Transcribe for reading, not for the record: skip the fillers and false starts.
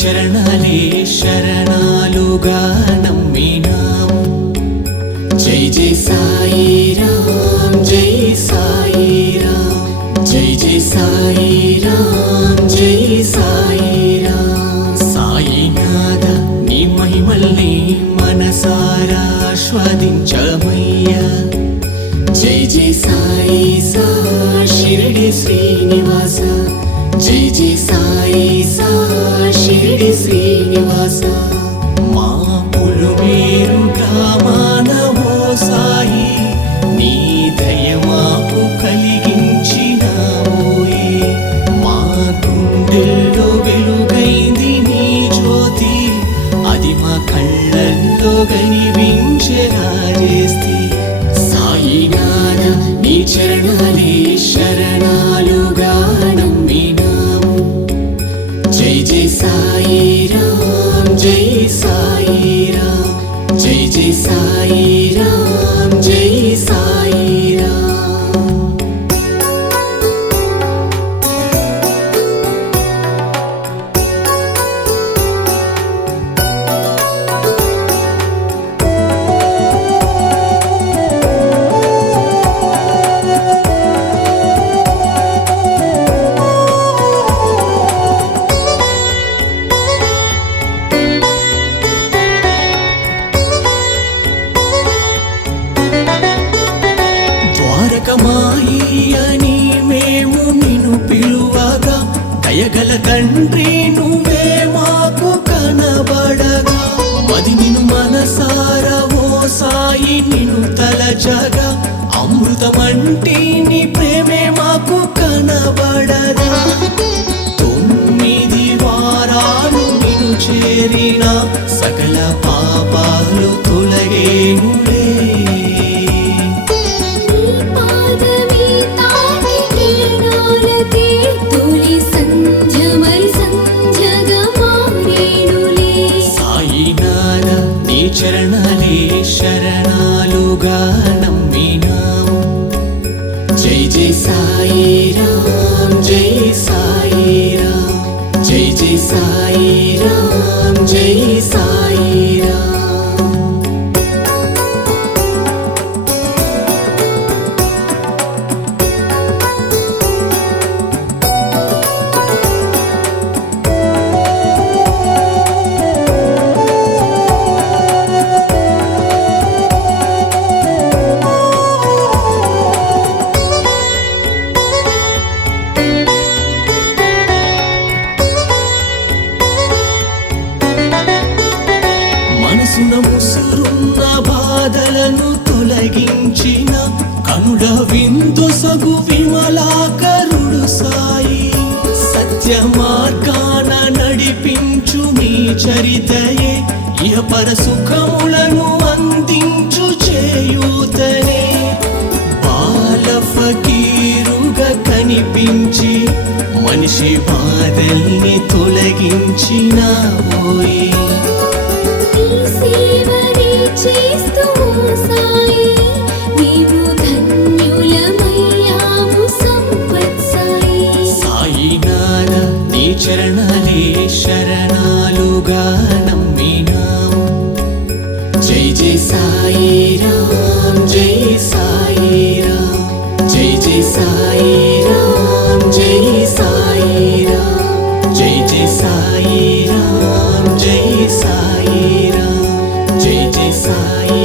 చరణాలే శరణాలుగా నమ్మినాం. జై జై సాయి రామ్, జై సాయి రామ్, జై జై సాయి రామ్, జై సాయి రామ్. సాయినాథ నీ మహిమల్ని మనసారా ఆస్వాదించమయ్యా. జై జై సాయి సా షిరిడి శ్రీనివాస, జై జై సాయి సా షిరిడి శ్రీనివాస. మా పులుమేరు గ్రామాన ఓ సాయి నీ దయ మాకు కలిగించినావోయే. మా గుండెల్లో వెలుగైంది నీ జ్యోతి, అది మా కళ్ళల్లో కనిపించే రాజేస్తి. సాయినాథ నీ చరణాలే శరణాలుగా నమ్మినాము. జై జై సాయి రామ్, జై సాయి రామ్, జై జై సాయి రామ్, జై సాయి రామ్. ద్వారకమాయి అని మేము నిన్ను పిలువగా, దయగల తండ్రి నువ్వే మాకు కనబడగా. మది నిన్ను మనసారా ఓ సాయి నిన్ను తలచగా, అమృతమంటి నీ ప్రేమే మాకు కనబడదా. 9 వారాలు నిన్ను చేరిన సకల పాపాలు తొలగేనులే. సాయినాథ నీ చరణాలే శరణాలుగా నమ్మినాము. జై జై సాయి రామ్, జై సాయి రామ్, జై జై సాయి రామ్, జై సాయి రామ్. మనసున ముసురున్న బాధలను తొలగించిన కనుల విందొసగు విమలాకరుడు సాయి. సత్య మార్గాన నడిపించు నీ చరితయే, ఇహపర సుఖములను అందించు చేయూతనే. బాల ఫకీరుగా కనిపించి మనిషి బాధల్ని తొలగించినావోయే. చేస్తూ సాయి నీవు ధన్యులమయ్యాము సంపత్ సాయి. సాయినాథ నీ చరణాలే శరణాలుగా నమ్మినాము. జై జై సాయి రామ్, జై సాయి రామ్, జై జై సాయి రామ్, జై సాయి రామ్, జై జై సాయి రామ్, జై సాయి రామ్, జై జై సాయి